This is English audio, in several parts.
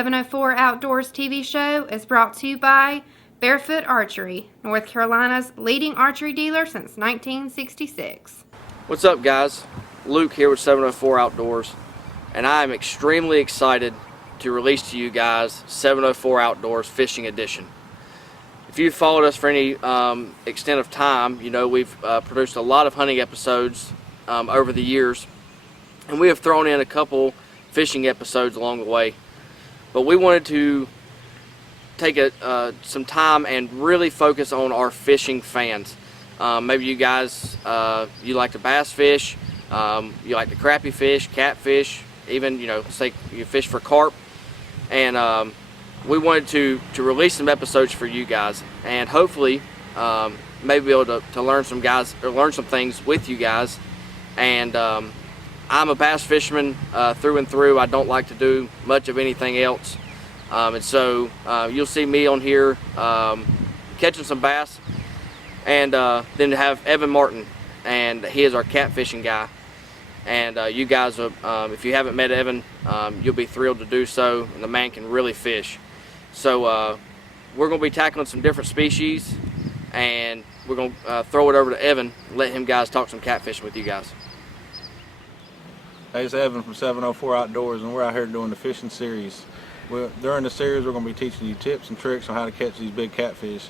704 Outdoors TV show is brought to you by Barefoot Archery, North Carolina's leading archery dealer since 1966. What's up, guys? Luke here with 704 Outdoors, and I am extremely excited to release to you guys 704 Outdoors Fishing Edition. If you've followed us for any extent of time, you know we've produced a lot of hunting episodes over the years, and we have thrown in a couple fishing episodes along the way. But we wanted to take some time and really focus on our fishing fans. Maybe you guys, you like to bass fish, you like to crappie fish, catfish, even, you know, say you fish for carp. And we wanted to release some episodes for you guys, and hopefully maybe be able to learn some things with you guys. And I'm a bass fisherman through and through. I don't like to do much of anything else. And so you'll see me on here catching some bass. And then have Evan Martin, and he is our catfishing guy. And you guys, if you haven't met Evan, you'll be thrilled to do so. And the man can really fish. So we're going to be tackling some different species, and we're going to throw it over to Evan and let him guys talk some catfishing with you guys. Hey, it's Evan from 704 Outdoors, and we're out here doing the fishing series. During the series, we're going to be teaching you tips and tricks on how to catch these big catfish.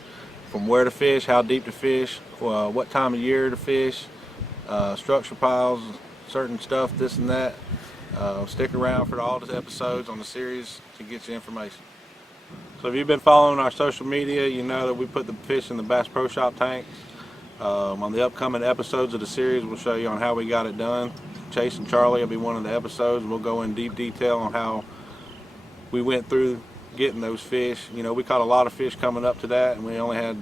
From where to fish, how deep to fish, what time of year to fish, structure piles, certain stuff, this and that. Stick around for all the episodes on the series to get you information. So if you've been following our social media, you know that we put the fish in the Bass Pro Shop tanks. On the upcoming episodes of the series, we'll show you on how we got it done. Chase and Charlie will be one of the episodes. We'll go in deep detail on how we went through getting those fish. You know, we caught a lot of fish coming up to that, and we only had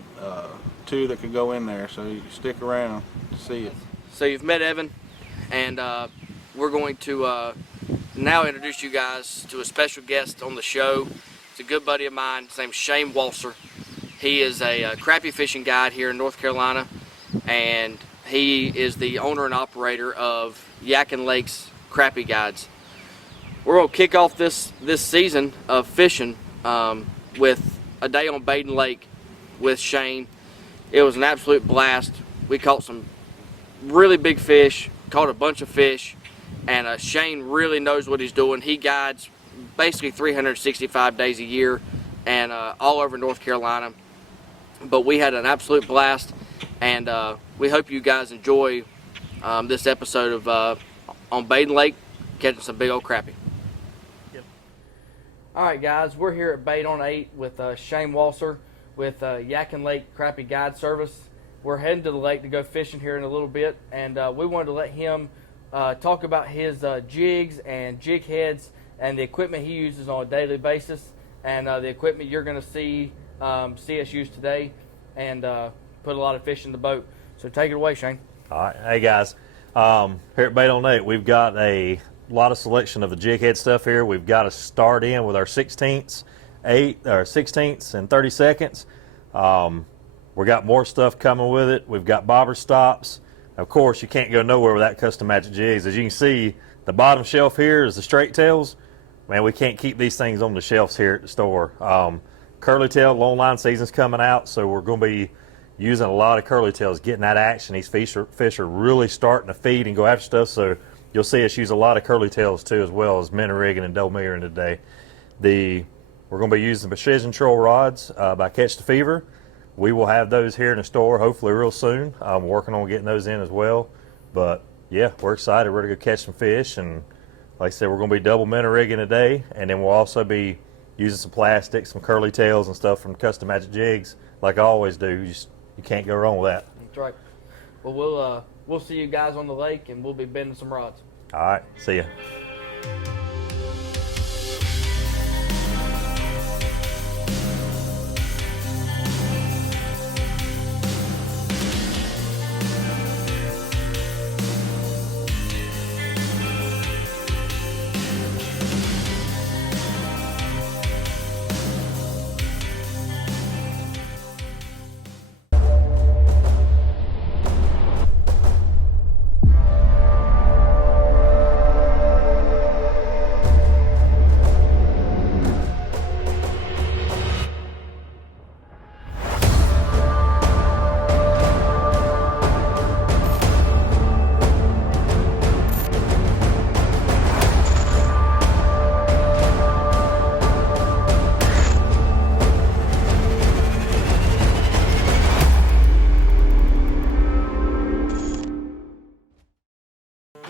2 that could go in there, so you stick around to see it. So you've met Evan, and we're going to now introduce you guys to a special guest on the show. It's a good buddy of mine. His name's Shane Walser. He is a crappie fishing guide here in North Carolina, and he is the owner and operator of Yadkin Lake's Crappie Guides. We're going to kick off this season of fishing with a day on Baden Lake with Shane. It was an absolute blast. We caught some really big fish, caught a bunch of fish, and Shane really knows what he's doing. He guides basically 365 days a year and all over North Carolina. But we had an absolute blast, and we hope you guys enjoy this episode of on Baden Lake catching some big old crappie. Alright guys, we're here at Bait on 8 with Shane Walser with Yadkin Lake Crappie Guide Service. We're heading to the lake to go fishing here in a little bit, and we wanted to let him talk about his jigs and jig heads and the equipment he uses on a daily basis, and the equipment you're going to see us use today, and put a lot of fish in the boat. So take it away, Shane. Alright, hey guys, here at Bait on 8 we've got a lot of selection of the jig head stuff here. We've got to start in with our 16ths, 16ths and 32nds. We got more stuff coming with it. We've got bobber stops. Of course, you can't go nowhere without custom magic jigs. As you can see, the bottom shelf here is the straight tails. Man, we can't keep these things on the shelves here at the store. Curly tail long line season's coming out, so we're going to be using a lot of curly tails, getting that action. These fish are really starting to feed and go after stuff, so you'll see us use a lot of curly tails too, as well as minnow rigging and double mirroring today. We're going to be using precision troll rods by Catch the Fever. We will have those here in the store hopefully real soon. I'm working on getting those in as well. But yeah, we're excited. We're going to go catch some fish, and like I said, we're going to be double minnow rigging today, and then we'll also be using some plastic, some curly tails and stuff from Custom Magic Jigs, like I always do. You can't go wrong with that. That's right. Well, we'll see you guys on the lake, and we'll be bending some rods. All right, see ya.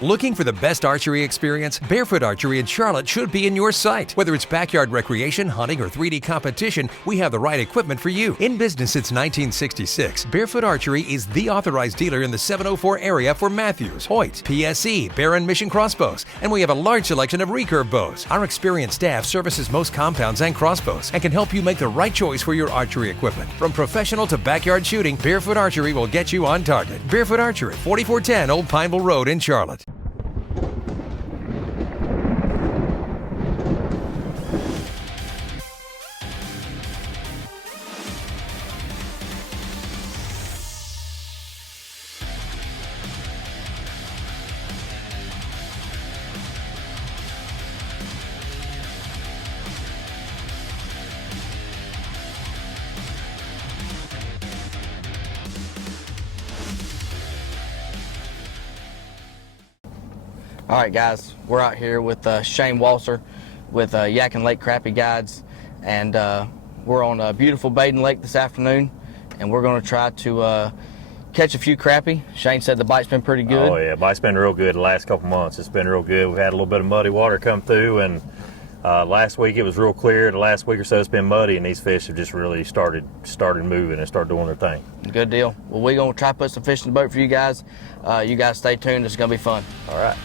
Looking for the best archery experience? Barefoot Archery in Charlotte should be in your sight. Whether it's backyard recreation, hunting, or 3D competition, we have the right equipment for you. In business since 1966, Barefoot Archery is the authorized dealer in the 704 area for Matthews, Hoyt, PSE, Barron Mission crossbows, and we have a large selection of recurve bows. Our experienced staff services most compounds and crossbows and can help you make the right choice for your archery equipment. From professional to backyard shooting, Barefoot Archery will get you on target. Barefoot Archery, 4410 Old Pineville Road in Charlotte. All right, guys, we're out here with Shane Walser with Yadkin Lake Crappie Guides, and we're on a beautiful Baden Lake this afternoon, and we're going to try to catch a few crappie. Shane said the bite's been pretty good. Oh yeah, bite's been real good the last couple months. It's been real good. We've had a little bit of muddy water come through, and last week it was real clear. The last week or so it's been muddy, and these fish have just really started moving and started doing their thing. Good deal. Well, we're going to try to put some fish in the boat for you guys. You guys stay tuned. It's going to be fun. All right.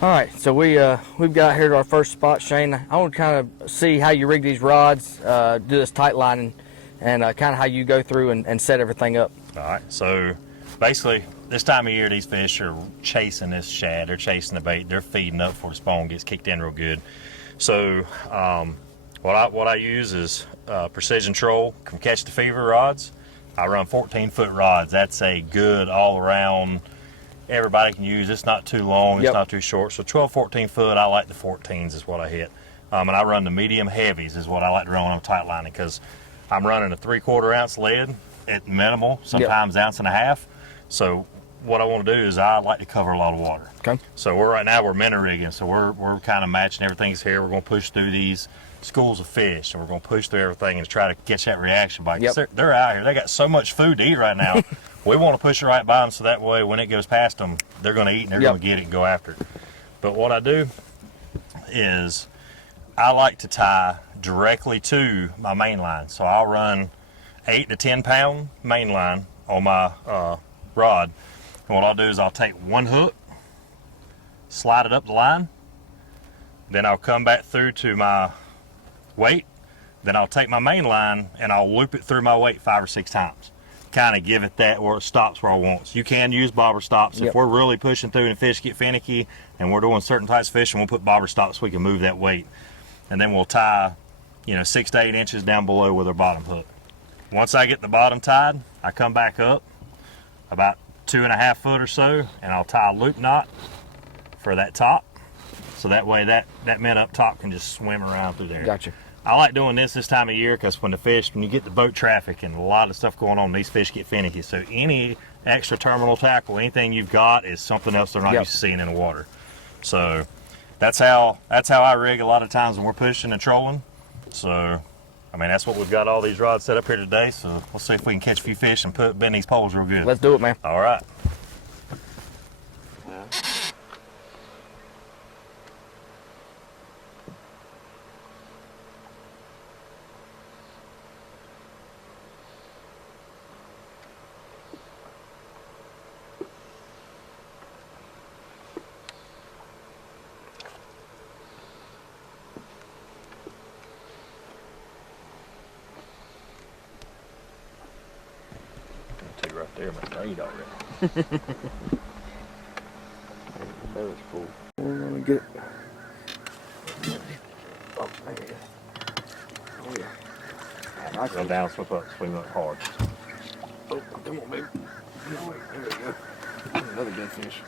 All right, so we've got here to our first spot, Shane. I want to kind of see how you rig these rods, do this tight lining, and kind of how you go through and set everything up. All right, so basically this time of year these fish are chasing this shad, they're chasing the bait, they're feeding up before the spawn gets kicked in real good. So what I use is precision troll from Catch the Fever rods. I run 14-foot rods. That's a good all-around, everybody can use. It's not too long, it's not too short. So 12, 14 foot, I like the 14s is what I hit. And I run the medium heavies is what I like to run when I'm tight lining, because I'm running a 3/4 ounce lead at minimal, sometimes ounce and a half. So what I want to do is I like to cover a lot of water. Okay. So right now we're minnow rigging, so we're kind of matching everything's here. We're going to push through these schools of fish, and we're going to push through everything and try to catch that reaction bite. They're out here. They got so much food to eat right now. We want to push it right by them, so that way when it goes past them, they're going to eat and they're going to get it and go after it. But what I do is I like to tie directly to my main line. So I'll run 8 to 10 pound main line on my rod. And what I'll do is I'll take one hook, slide it up the line, then I'll come back through to my weight, then I'll take my main line and I'll loop it through my weight 5 or 6 times. Kind of give it that where it stops where I want. So you can use bobber stops. If we're really pushing through and fish get finicky and we're doing certain types of fishing, we'll put bobber stops so we can move that weight. And then we'll tie, 6 to 8 inches down below with our bottom hook. Once I get the bottom tied, I come back up about 2.5 foot or so, and I'll tie a loop knot for that top. So that way that mint up top can just swim around through there. Gotcha. I like doing this time of year because when you get the boat traffic and a lot of stuff going on, these fish get finicky. So any extra terminal tackle, anything you've got is something else they're not used to seeing in the water. So that's how I rig a lot of times when we're pushing and trolling. So, that's what we've got all these rods set up here today. So we'll see if we can catch a few fish and bend these poles real good. Let's do it, man. All right. They're afraid already. That was cool. We're gonna get it. Oh, there you go. Oh yeah. Man, I Go down, swim up hard. Oh, come on, baby. There we go. Another good fish.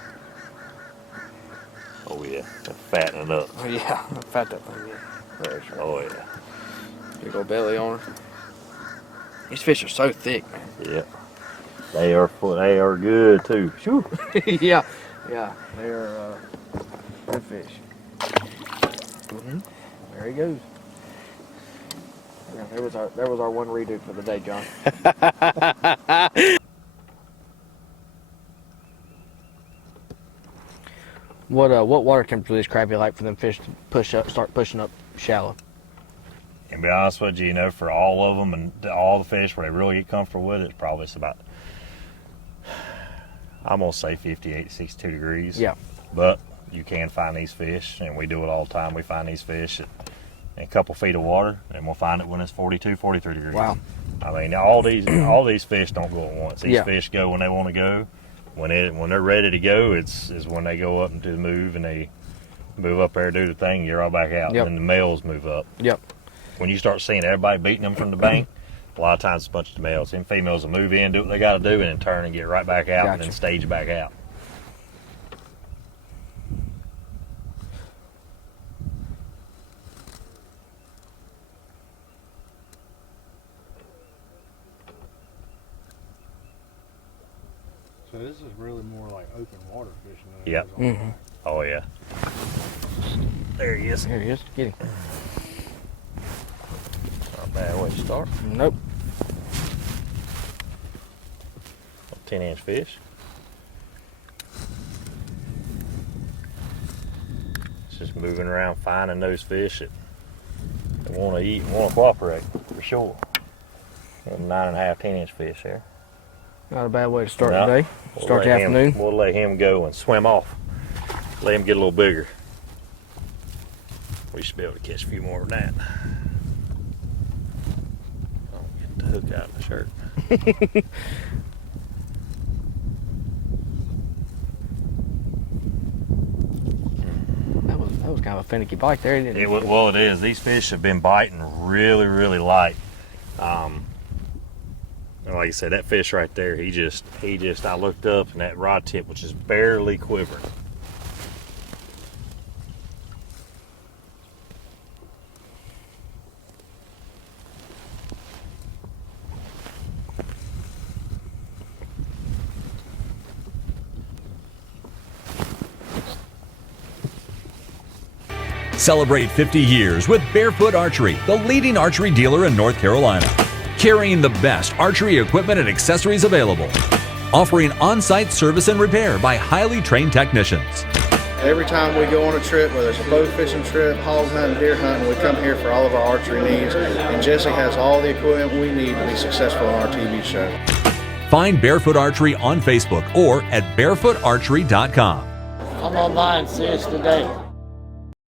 Oh yeah, they're fattening up. Oh yeah, fat that thing is. There's right. Oh yeah. Big old belly on her. These fish are so thick, man. Yep. They are good too. Shoo. Yeah, they're good fish. There he goes. Yeah, there was our one redo for the day, John. What water temperature is crappie like for them fish to start pushing up shallow? And to be honest with you, for all of them and all the fish where they really get comfortable with it, it's probably about, I'm gonna say 58 to 62 degrees. Yeah. But you can find these fish, and we do it all the time. We find these fish in a couple feet of water, and we'll find it when it's 42, 43 degrees. Wow. I mean, all these fish don't go at once. These fish go when they want to go. When they're ready to go, is when they go up into the move, and they move up there, do the thing, you're all back out. Yep. And then the males move up. Yep. When you start seeing everybody beating them from the bank, a lot of times it's a bunch of males. Them females will move in, do what they got to do, and then turn and get right back out, and then stage back out. So this is really more like open water fishing. Yep. Oh yeah. There he is. Here he is. Get him. Not a bad way to start. Nope. 10-inch fish. It's just moving around finding those fish that want to eat and want to cooperate, for sure. 9.5, 10-inch fish there. Not a bad way to start the day. Start the afternoon. We'll let him go and swim off. Let him get a little bigger. We should be able to catch a few more of that. I'll get the hook out of the shirt. That was kind of a finicky bite there, didn't it? Well, it is. These fish have been biting really, really light. And like I said, that fish right there, I looked up and that rod tip was just barely quivering. Celebrate 50 years with Barefoot Archery, the leading archery dealer in North Carolina. Carrying the best archery equipment and accessories available. Offering on-site service and repair by highly trained technicians. Every time we go on a trip, whether it's a bow fishing trip, hog hunting, deer hunting, we come here for all of our archery needs. And Jesse has all the equipment we need to be successful on our TV show. Find Barefoot Archery on Facebook or at barefootarchery.com. Come on by and see us today.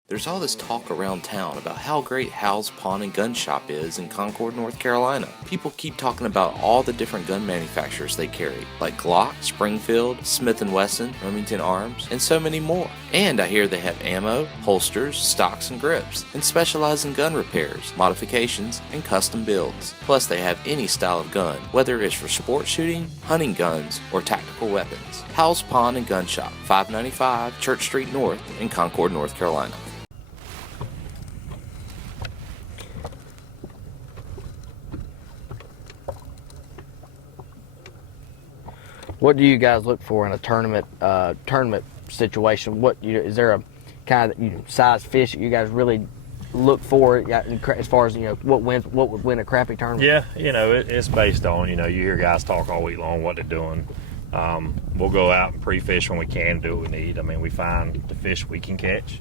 There's all this talk around town about how great Hal's Pawn and Gun Shop is in Concord, North Carolina. People keep talking about all the different gun manufacturers they carry, like Glock, Springfield, Smith & Wesson, Remington Arms, and so many more. And I hear they have ammo, holsters, stocks, and grips, and specialize in gun repairs, modifications, and custom builds. Plus they have any style of gun, whether it's for sport shooting, hunting guns, or tactical weapons. Hal's Pawn and Gun Shop, 595 Church Street North in Concord, North Carolina. What do you guys look for in a tournament situation? Is there a kind of size fish that you guys really look for as far as what would win a crappie tournament? Yeah, it's based on you hear guys talk all week long what they're doing. We'll go out and pre-fish when we can, do what we need. I mean, we find the fish we can catch,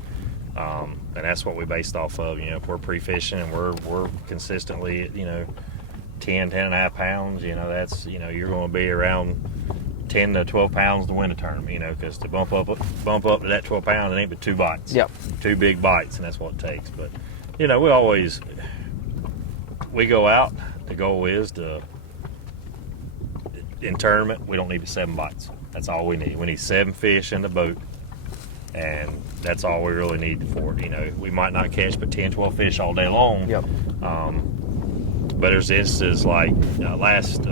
and that's what we based off of. If we're pre-fishing and we're consistently at 10.5 pounds, that's you're going to be around 10 to 12 pounds to win a tournament, because to bump up to that 12 pounds, it ain't but 2 bites. Yep. 2 big bites, and that's what it takes. But, we go out, the goal is to in tournament, we don't need but 7 bites. That's all we need. We need 7 fish in the boat, and that's all we really need for it. You know, we might not catch but 10, 12 fish all day long. Yep. But there's instances like our last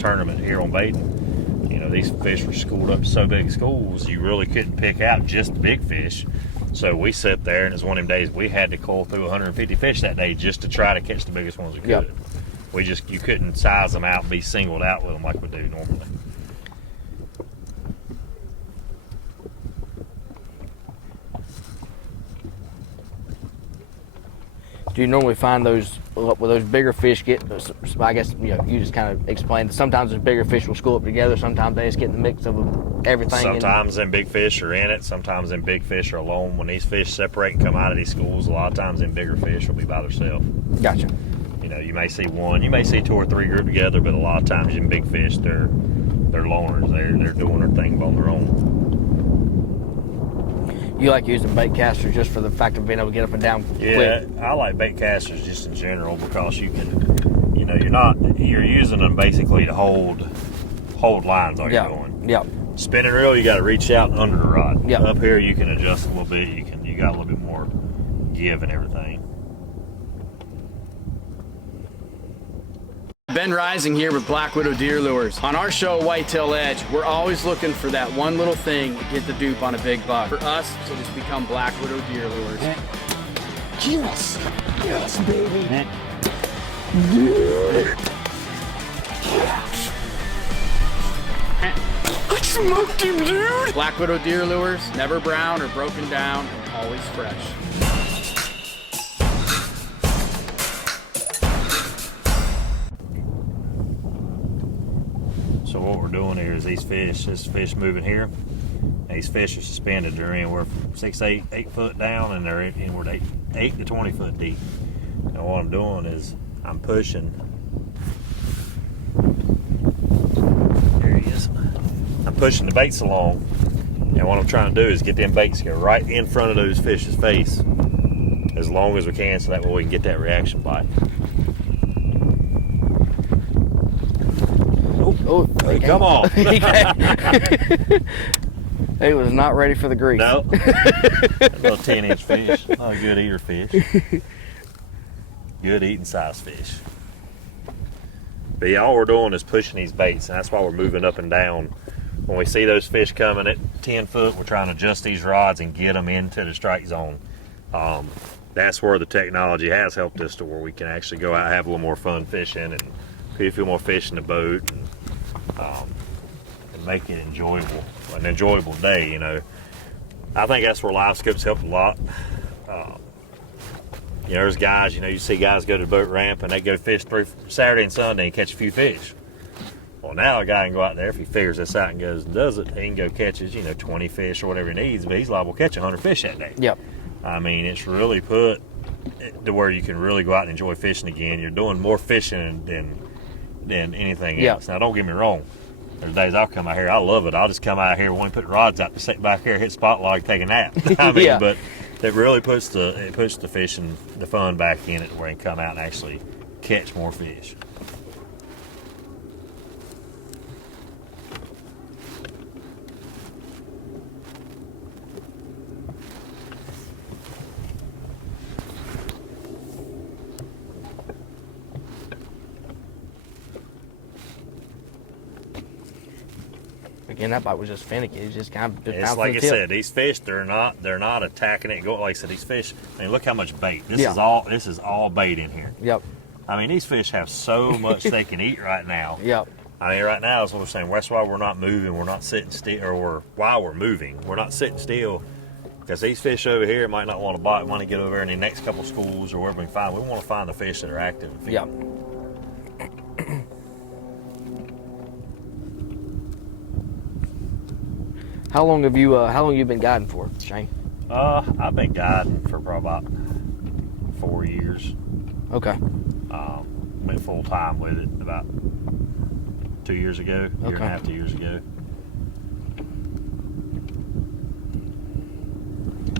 tournament here on Baden. You know, these fish were schooled up so big schools, you really couldn't pick out just the big fish. So we sat there, and it was one of them days we had to cull through 150 fish that day just to try to catch the biggest ones we could. Yep. You couldn't size them out and be singled out with them like we do normally. Do you normally find those bigger fish get? I guess you just kind of explained that sometimes those bigger fish will school up together. Sometimes they just get in the mix of everything. Sometimes them big fish are in it. Sometimes them big fish are alone. When these fish separate and come out of these schools, a lot of times them bigger fish will be by themselves. Gotcha. You know, you may see one, you may see 2 or 3 grouped together, but a lot of times them big fish, they're loners. They're doing their thing on their own. You like using bait casters just for the fact of being able to get up and down quick? Yeah, I like bait casters just in general because you can, you're using them basically to hold lines all you're doing. Yep. Spinning reel, you got to reach out under the rod. Yep. Up here, you can adjust a little bit. You got a little bit more give and everything. Ben Rising here with Black Widow Deer Lures. On our show, Whitetail Edge, we're always looking for that one little thing to get the dupe on a big buck. For us, so just become Black Widow Deer Lures. Yes! Yes, baby! I smoked him, dude! Black Widow Deer Lures, never brown or broken down, and always fresh. So what we're doing here is this fish moving here. These fish are suspended. They're anywhere from 6, 8 foot down, and they're anywhere to 8 to 20 foot deep. And what I'm doing is I'm pushing. There he is. I'm pushing the baits along, and what I'm trying to do is get them baits here right in front of those fish's face as long as we can, so that way we can get that reaction bite. Oh, Come on. He was not ready for the grease. No. A little 10-inch fish. Oh, a good eater fish. Good eating size fish. But yeah, all we're doing is pushing these baits, and that's why we're moving up and down. When we see those fish coming at 10 foot, we're trying to adjust these rods and get them into the strike zone. That's where the technology has helped us to where we can actually go out and have a little more fun fishing and put a few more fish in the boat and make it an enjoyable day. You know, I think that's where live scopes help a lot. There's guys, you see guys go to the boat ramp and they go fish through Saturday and Sunday and catch a few fish. Well, now a guy can go out there, if he figures this out and goes and does it, he can go catches 20 fish or whatever he needs, but he's liable to catch 100 fish that day. Yep. I mean, it's really put to where you can really go out and enjoy fishing again. You're doing more fishing than anything else. Now, don't get me wrong. There's days I'll come out here, I love it. I'll just come out here when we put the rods out to sit back here, hit spotlight, take a nap. I mean, but it really puts the fishing, the fun back in it, where you can come out and actually catch more fish. Again, that bite was just finicky. It's just kind of It's like I said, these fish they're not attacking it. Like I said, these fish. I mean, look how much bait. This is all bait in here. Yep. I mean, these fish have so much they can eat right now. Yep. I mean, right now is what we're saying. That's why we're not moving. We're not sitting still, or while we're moving, we're not sitting still, because these fish over here might not want to bite. We want to get over there in the next couple schools or wherever we can find. We want to find the fish that are active. Yep. How long have you been guiding for, Shane? I've been guiding for probably about 4 years. Okay. Went full time with it about 2 years ago, year and a half, 2 years ago.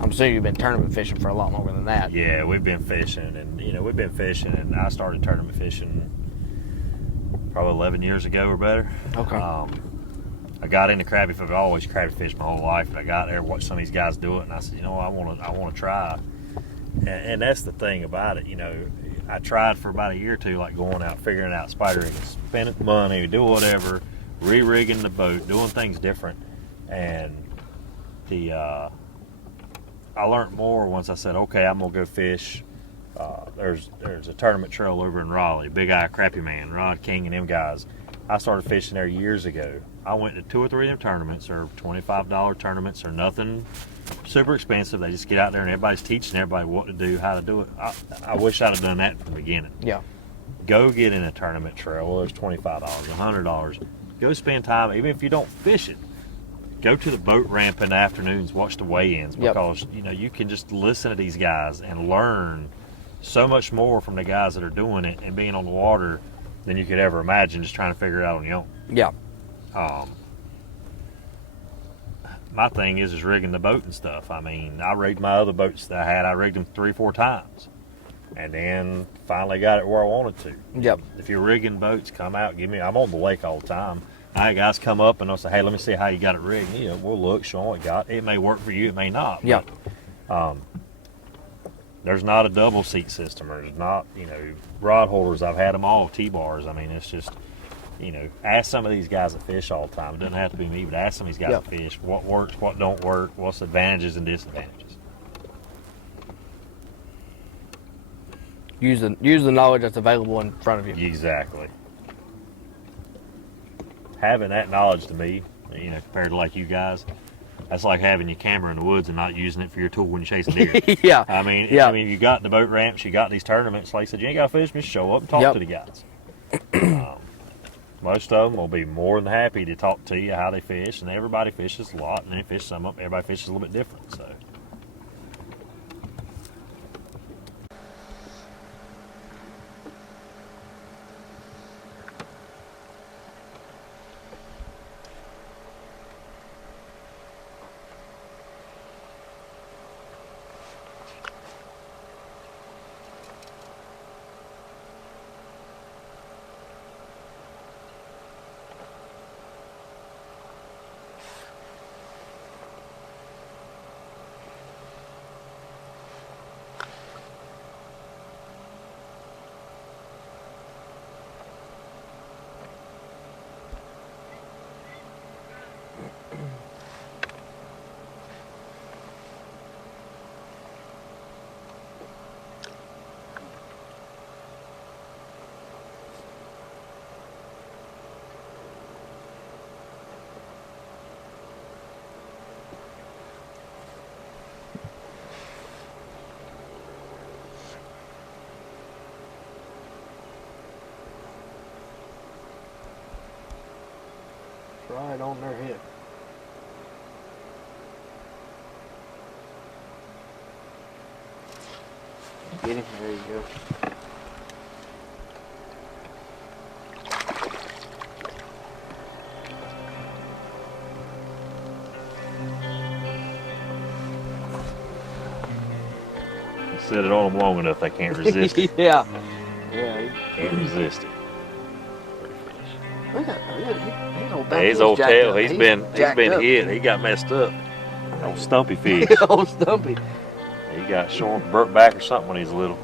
I'm assuming you've been tournament fishing for a lot longer than that. Yeah, we've been fishing, and I started tournament fishing probably 11 years ago or better. Okay. I got into crappie fishing. I've always crappie fished my whole life, and I got there, watched some of these guys do it, and I said, I want to try. And that's the thing about it, I tried for about a year or two, like going out, figuring out spider rigging, spending money, do whatever, re-rigging the boat, doing things different, and I learned more once I said, okay, I'm gonna go fish. There's a tournament trail over in Raleigh, Big Eye Crappie Man, Rod King, and them guys. I started fishing there years ago. I went to 2 or 3 of them tournaments. They're $25 tournaments, or nothing super expensive. They just get out there and everybody's teaching everybody what to do, how to do it. I wish I'd have done that from the beginning. Yeah. Go get in a tournament trail. Well, there's $25, $100. Go spend time, even if you don't fish it. Go to the boat ramp in the afternoons, watch the weigh-ins, because you can just listen to these guys and learn so much more from the guys that are doing it and being on the water than you could ever imagine just trying to figure it out on your own. Yeah. My thing is rigging the boat and stuff. I mean, I rigged my other boats that I had. I rigged them 3 or 4 times, and then finally got it where I wanted to. Yep. If you're rigging boats, come out, give me. I'm on the lake all the time. I had guys come up and they'll say, "Hey, let me see how you got it rigged." We'll look, show them what you got. It may work for you, it may not. Yeah. But, there's not a double seat system, or there's not, rod holders. I've had them all, T-bars. I mean, it's just, ask some of these guys that fish all the time. It doesn't have to be me, but ask some of these guys that fish what works, what don't work, what's advantages and disadvantages. Use the knowledge that's available in front of you. Exactly. Having that knowledge to me, compared to like you guys, that's like having your camera in the woods and not using it for your tool when you're chasing deer. Yeah. I mean, you got the boat ramps, you got these tournaments. Like I said, you ain't got to fish, just show up and talk to the guys. Most of them will be more than happy to talk to you how they fish, and everybody fishes a lot, and they fish some up. Everybody fishes a little bit different, so. Right on their head. Get him. There you go. Set it on them long enough, they can't resist it. Yeah. Can't resist it. Look at His old tail, he's been hit. He got messed up. Old Stumpy fish. Old Stumpy. He got short, burnt back or something when he was little.